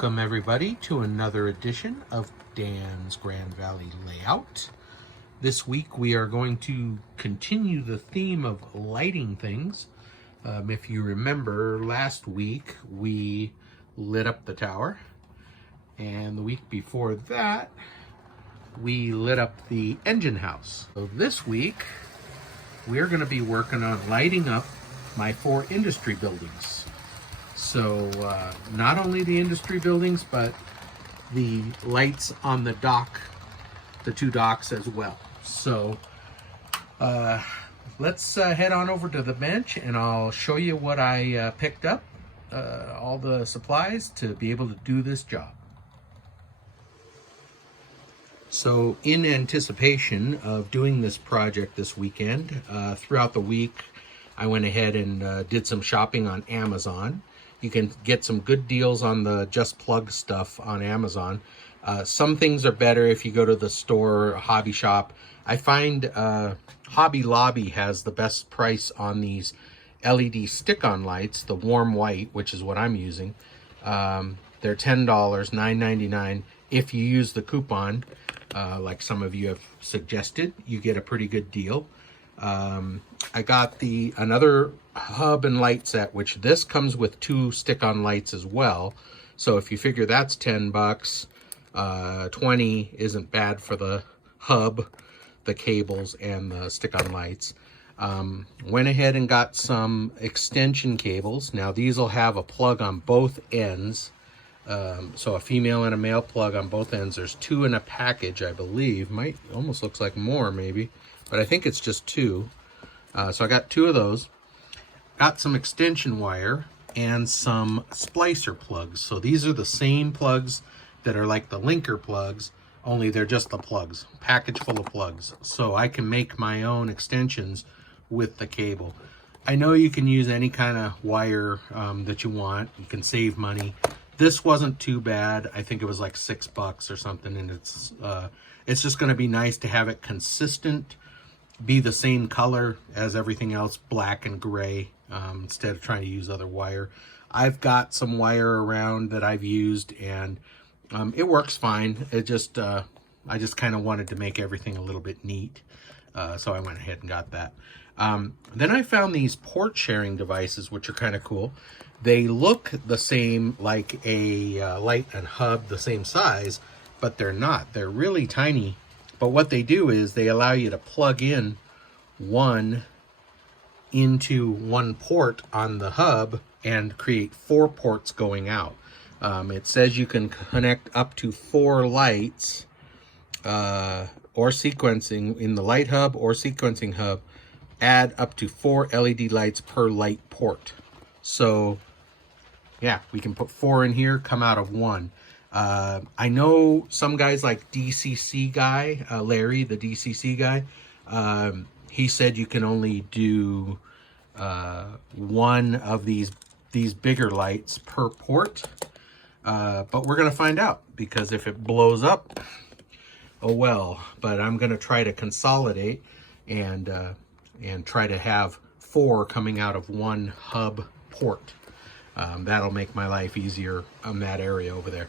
Welcome everybody to another edition of Dan's Grand Valley Layout. This week we are going to continue the theme of lighting things. If you remember, last week we lit up the tower, and the week before that we lit up the engine house. So this week we're going to be working on lighting up my 4 industry buildings. So not only the industry buildings, but the lights on the dock, the 2 docks as well. So let's head on over to the bench and I'll show you what I picked up, all the supplies to be able to do this job. So in anticipation of doing this project this weekend, throughout the week, I went ahead and did some shopping on Amazon. You can get some good deals on the Just Plug stuff on Amazon. Some things are better if you go to the store, hobby shop. I find Hobby Lobby has the best price on these LED stick-on lights, the warm white, which is what I'm using. They're $10, $9.99. If you use the coupon, like some of you have suggested, you get a pretty good deal. I got another hub and light set, which this comes with 2 stick-on lights as well. So if you figure that's 10 bucks, 20 isn't bad for the hub, the cables, and the stick-on lights. Went ahead and got some extension cables. Now these will have a plug on both ends. So a female and a male plug on both ends. There's 2 in a package, I believe. Might almost looks like more maybe, but I think it's just 2. So I got 2 of those. Got some extension wire and some splicer plugs. So these are the same plugs that are like the linker plugs, only they're just the plugs, package full of plugs. So I can make my own extensions with the cable. I know you can use any kind of wire that you want. You can save money. This wasn't too bad. I think it was like $6 or something, and it's just going to be nice to have it consistent, be the same color as everything else, black and gray, instead of trying to use other wire. I've got some wire around that I've used, and it works fine. It just I just kind of wanted to make everything a little bit neat, so I went ahead and got that. Then I found these port sharing devices, which are kind of cool. They look the same, like a light and hub, the same size, but they're not. They're really tiny. But what they do is they allow you to plug in one into one port on the hub and create 4 ports going out. It says you can connect up to 4 lights or sequencing in the light hub or sequencing hub, add up to 4 LED lights per light port. So yeah, we can put 4 in here, come out of 1. I know some guys like DCC guy, Larry, the DCC guy, he said you can only do 1 of these bigger lights per port, but we're going to find out, because if it blows up, oh well. But I'm going to try to consolidate and try to have 4 coming out of 1 hub port. That'll make my life easier on that area over there.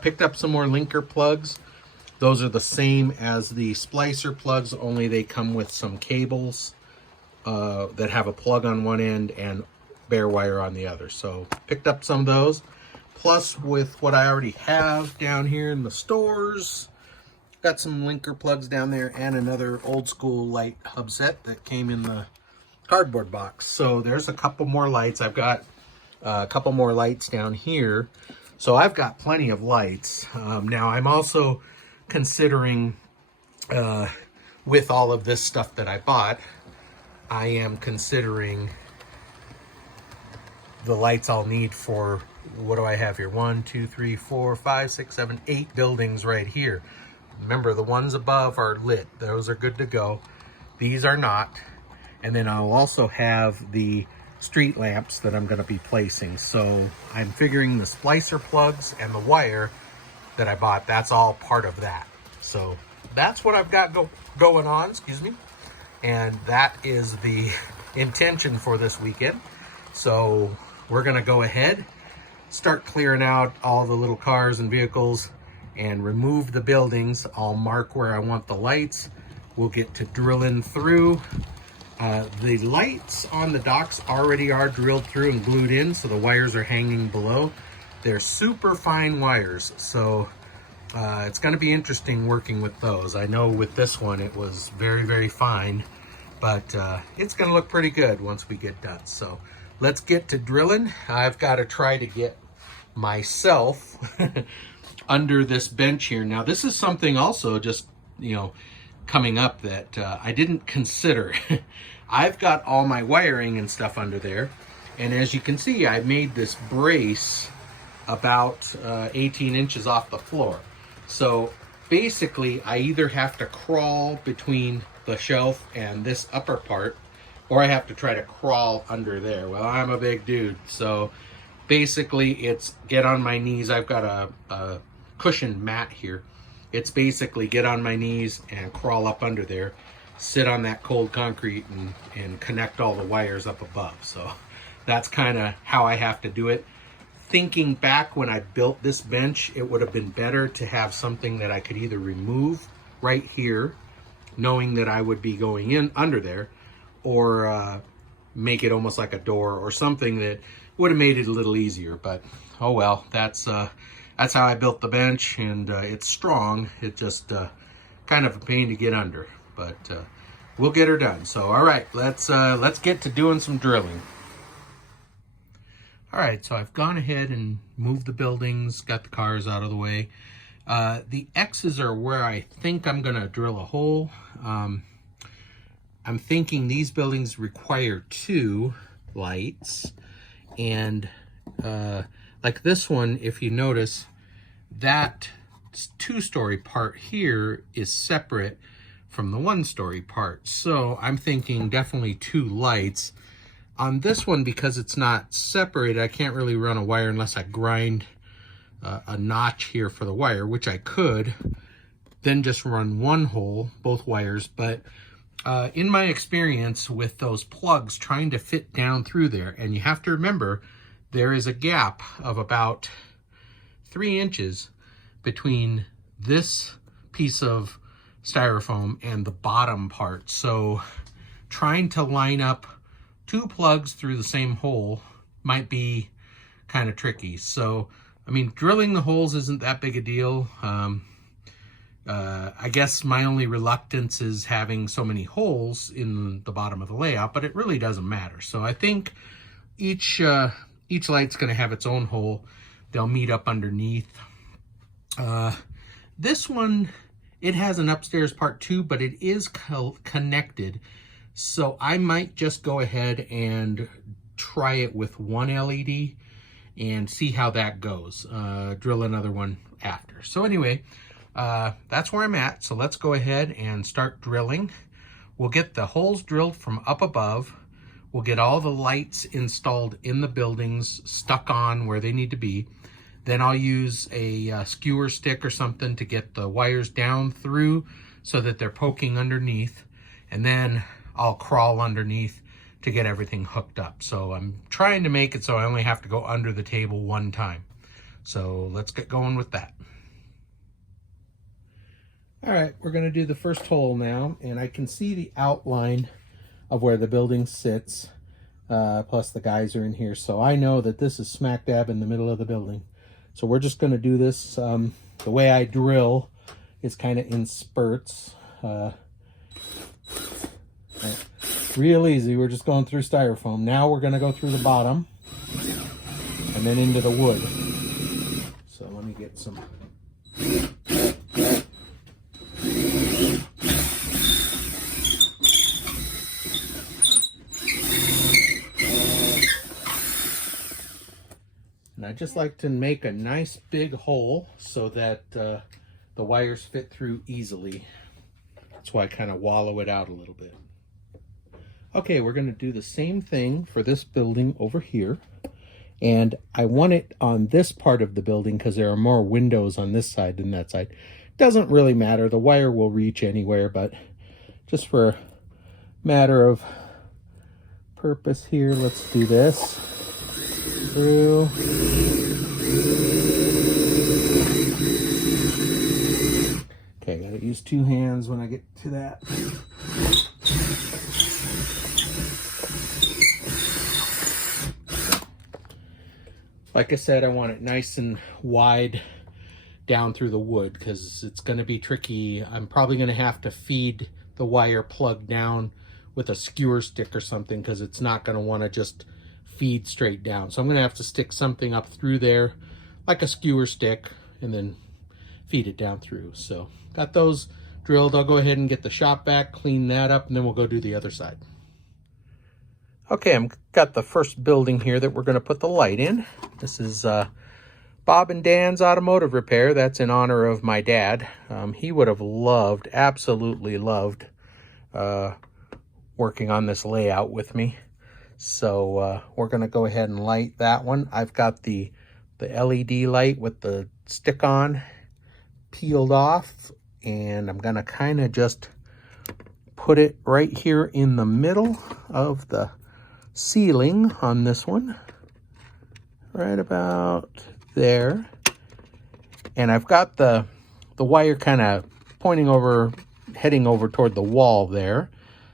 Picked up some more linker plugs. Those are the same as the splicer plugs, only they come with some cables that have a plug on one end and bare wire on the other. So picked up some of those. Plus, with what I already have down here in the stores, got some linker plugs down there and another old school light hub set that came in the cardboard box. So there's a couple more lights. I've got a couple more lights down here. So I've got plenty of lights. Now I'm also considering, with all of this stuff that I bought, I am considering the lights I'll need for, what do I have here? 1, 2, 3, 4, 5, 6, 7, 8 buildings right here. Remember, the ones above are lit. Those are good to go. These are not. And then I'll also have the street lamps that I'm going to be placing. So I'm figuring the splicer plugs and the wire that I bought, that's all part of that. So that's what I've got going on, excuse me. And that is the intention for this weekend. So we're going to go ahead start clearing out all the little cars and vehicles and remove the buildings. I'll mark where I want the lights. We'll get to drilling through. The lights on the docks already are drilled through and glued in, so the wires are hanging below. They're super fine wires, so it's going to be interesting working with those. I know with this one it was very, very fine, but it's going to look pretty good once we get done. So let's get to drilling. I've got to try to get myself under this bench here. Now this is something also just, you know, coming up that I didn't consider. I've got all my wiring and stuff under there, and as you can see, I made this brace about 18 inches off the floor. So basically I either have to crawl between the shelf and this upper part, or I have to try to crawl under there. Well, I'm a big dude, so basically it's get on my knees. I've got a cushioned mat here. It's basically get on my knees and crawl up under there, sit on that cold concrete and connect all the wires up above. So that's kind of how I have to do it. Thinking back when I built this bench, it would have been better to have something that I could either remove right here, knowing that I would be going in under there, or make it almost like a door or something that would have made it a little easier. But oh well, that's how I built the bench, and it's strong. It's just kind of a pain to get under, but we'll get her done. So all right, let's get to doing some drilling. All right, so I've gone ahead and moved the buildings, got the cars out of the way. The X's are where I think I'm gonna drill a hole. I'm thinking these buildings require 2 lights, and like this one, if you notice, that 2-story part here is separate from the 1-story part. So I'm thinking definitely 2 lights. On this one, because it's not separated, I can't really run a wire unless I grind a notch here for the wire, which I could, then just run one hole, both wires. But in my experience with those plugs trying to fit down through there, and you have to remember, there is a gap of about 3 inches between this piece of styrofoam and the bottom part. So trying to line up 2 plugs through the same hole might be kind of tricky. So, I mean, drilling the holes isn't that big a deal. I guess my only reluctance is having so many holes in the bottom of the layout, but it really doesn't matter. So I think each light's going to have its own hole. They'll meet up underneath. This one, it has an upstairs part too, but it is connected. So I might just go ahead and try it with 1 LED and see how that goes. Drill another one after. So anyway, that's where I'm at. So let's go ahead and start drilling. We'll get the holes drilled from up above. We'll get all the lights installed in the buildings, stuck on where they need to be. Then I'll use a skewer stick or something to get the wires down through so that they're poking underneath. And then I'll crawl underneath to get everything hooked up. So I'm trying to make it so I only have to go under the table 1 time. So let's get going with that. All right, we're going to do the first hole now, and I can see the outline of where the building sits, plus the guys are in here, so I know that this is smack dab in the middle of the building. So we're just going to do this, the way I drill is kind of in spurts. Real easy, we're just going through styrofoam. Now we're going to go through the bottom, and then into the wood. So let me get some... And I just like to make a nice big hole so that the wires fit through easily. That's why I kind of wallow it out a little bit. Okay, we're going to do the same thing for this building over here. And I want it on this part of the building because there are more windows on this side than that side. Doesn't really matter. The wire will reach anywhere, but just for a matter of purpose here, let's do this. Through, Okay, I gotta use two hands when I get to that. Like I said, I want it nice and wide down through the wood because it's going to be tricky. I'm probably going to have to feed the wire plug down with a skewer stick or something because it's not going to want to just feed straight down. So I'm going to have to stick something up through there like a skewer stick and then feed it down through. So got those drilled. I'll go ahead and get the shop vac, clean that up, and then we'll go do the other side. Okay, I've got the first building here that we're going to put the light in. This is Bob and Dan's Automotive Repair. That's in honor of my dad. He would have loved, absolutely loved, working on this layout with me. So we're going to go ahead and light that one. I've got the LED light with the stick on peeled off, and I'm going to kind of just put it right here in the middle of the ceiling on this one, right about there. And I've got the wire kind of pointing over, heading over toward the wall there,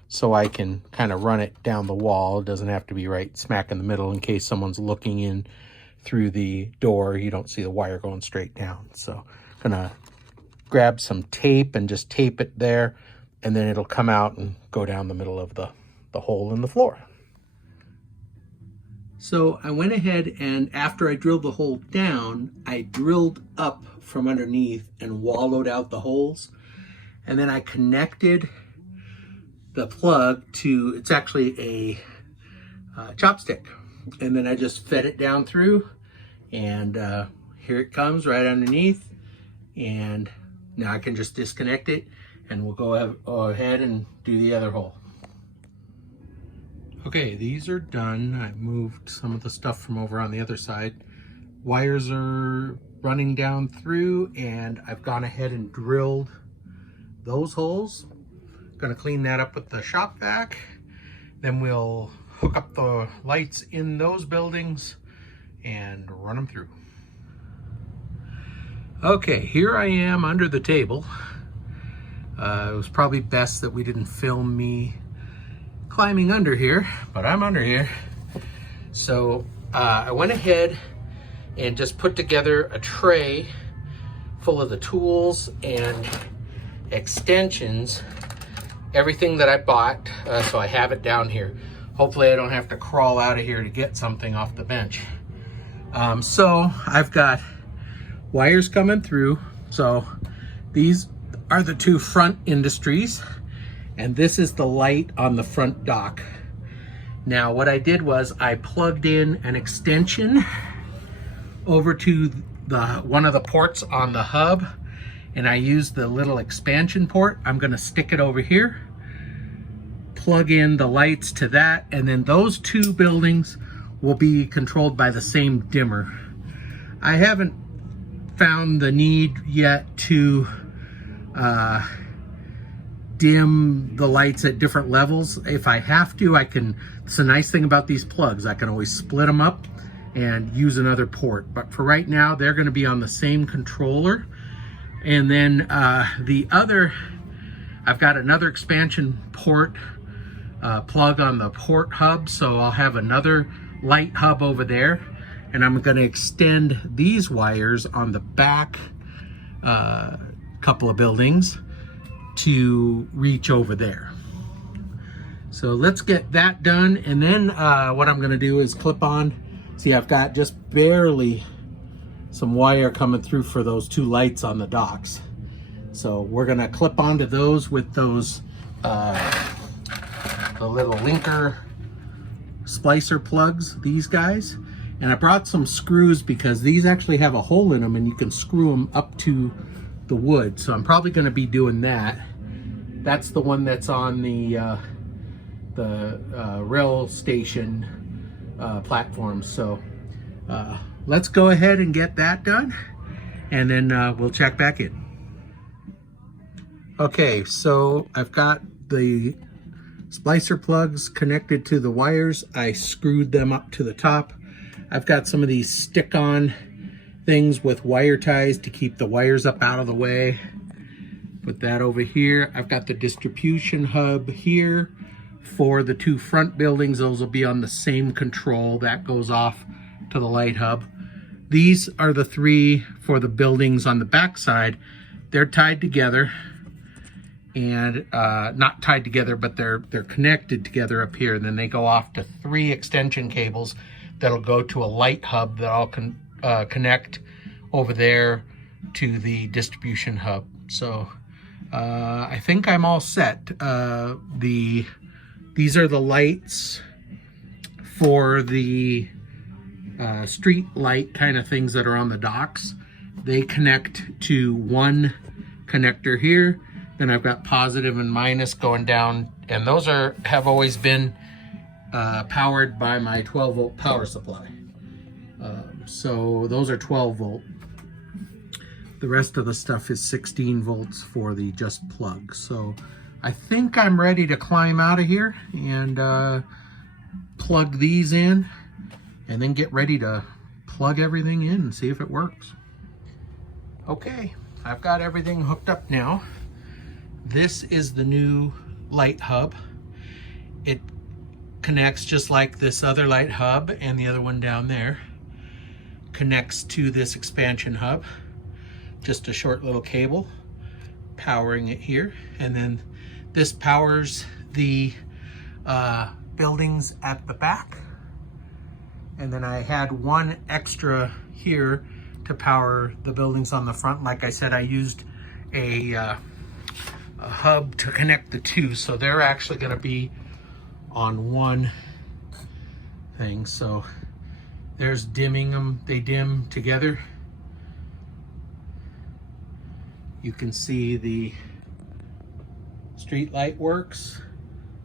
so I can kind of run it down the wall. It doesn't have to be right smack in the middle in case someone's looking in through the door. You don't see the wire going straight down. So I'm gonna grab some tape and just tape it there, and then it'll come out and go down the middle of the hole in the floor. So I went ahead and after I drilled the hole down, I drilled up from underneath and wallowed out the holes. And then I connected the plug to, it's actually a chopstick. And then I just fed it down through, and here it comes right underneath. And now I can just disconnect it, and we'll go ahead and do the other hole. Okay, these are done. I moved some of the stuff from over on the other side. Wires are running down through, and I've gone ahead and drilled those holes. Gonna clean that up with the shop vac. Then we'll hook up the lights in those buildings and run them through. Okay, here I am under the table. It was probably best that we didn't film me climbing under here, but I'm under here. So I went ahead and just put together a tray full of the tools and extensions, everything that I bought, so I have it down here. Hopefully I don't have to crawl out of here to get something off the bench. So I've got wires coming through. So these are the two front industries, and this is the light on the front dock. Now what I did was I plugged in an extension over to one of the ports on the hub, and I used the little expansion port. I'm gonna stick it over here, plug in the lights to that, and then those two buildings will be controlled by the same dimmer. I haven't found the need yet to dim the lights at different levels. If I have to, I can. It's a nice thing about these plugs. I can always split them up and use another port. But for right now, they're going to be on the same controller. And then the other, I've got another expansion port plug on the port hub. So I'll have another light hub over there. And I'm going to extend these wires on the back couple of buildings to reach over there. So let's get that done, and then what I'm going to do is clip on. See, I've got just barely some wire coming through for those two lights on the docks. So we're going to clip onto those with those the little linker splicer plugs, these guys. And I brought some screws because these actually have a hole in them and you can screw them up to the wood. So I'm probably going to be doing that. That's the one that's on the rail station platform. So let's go ahead and get that done, and then we'll check back in. Okay, so I've got the splicer plugs connected to the wires. I screwed them up to the top. I've got some of these stick-on things with wire ties to keep the wires up out of the way. Put that over here. I've got the distribution hub here for the two front buildings. Those will be on the same control. That goes off to the light hub. These are the three for the buildings on the back side. They're tied together, and not tied together, but they're connected together up here. And then they go off to three extension cables that'll go to a light hub that I'll connect over there to the distribution hub. So I think I'm all set. These are the lights for the street light kind of things that are on the docks. They connect to one connector here. Then I've got positive and minus going down, and those have always been powered by my 12 volt power supply. So those are 12 volt. The rest of the stuff is 16 volts for the just plug. So I think I'm ready to climb out of here and plug these in, and then get ready to plug everything in and see if it works. Okay, I've got everything hooked up now. This is the new light hub. It connects just like this other light hub, and the other one down there connects to this expansion hub. Just a short little cable powering it here, and then this powers the buildings at the back. And then I had one extra here to power the buildings on the front. Like I said, I used a hub to connect the two, so they're actually going to be on one thing. So there's dimming them. They dim together. You can see the street light works.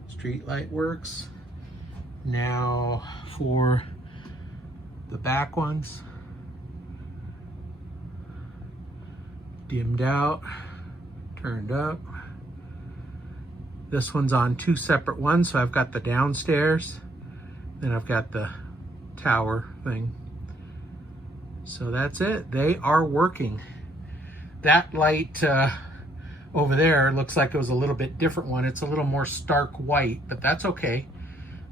Street light works. Now for the back ones, dimmed out, turned up. This one's on two separate ones, so I've got the downstairs, then I've got the tower thing. So that's it. They are working. That light over there looks like it was a little bit different one. It's a little more stark white, but that's okay.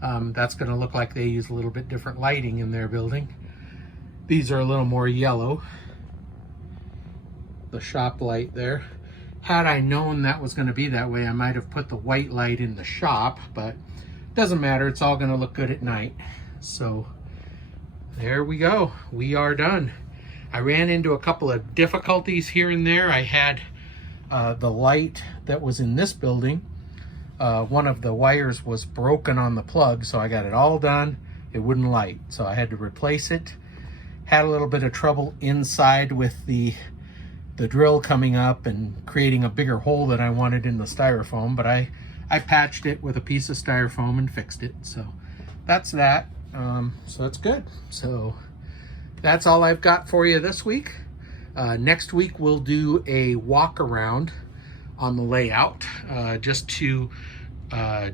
That's going to look like they use a little bit different lighting in their building. These are a little more yellow. The shop light there. Had I known that was going to be that way, I might have put the white light in the shop, but it doesn't matter. It's all going to look good at night. So there we go. We are done. I ran into a couple of difficulties here and there. I had the light that was in this building. One of the wires was broken on the plug, so I got it all done. It wouldn't light, so I had to replace it. Had a little bit of trouble inside with the drill coming up and creating a bigger hole than I wanted in the styrofoam, but I patched it with a piece of styrofoam and fixed it. So that's that. So it's good. So that's all I've got for you this week. Next week we'll do a walk around on the layout, just to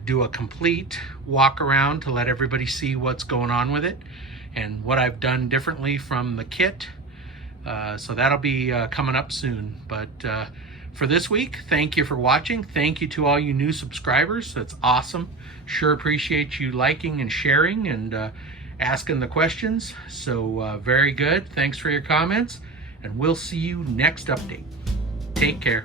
do a complete walk around to let everybody see what's going on with it and what I've done differently from the kit. So that'll be coming up soon. But for this week, thank you for watching. Thank you to all you new subscribers. That's awesome. Sure appreciate you liking and sharing and asking the questions. So very good. Thanks for your comments, and we'll see you next update. Take care.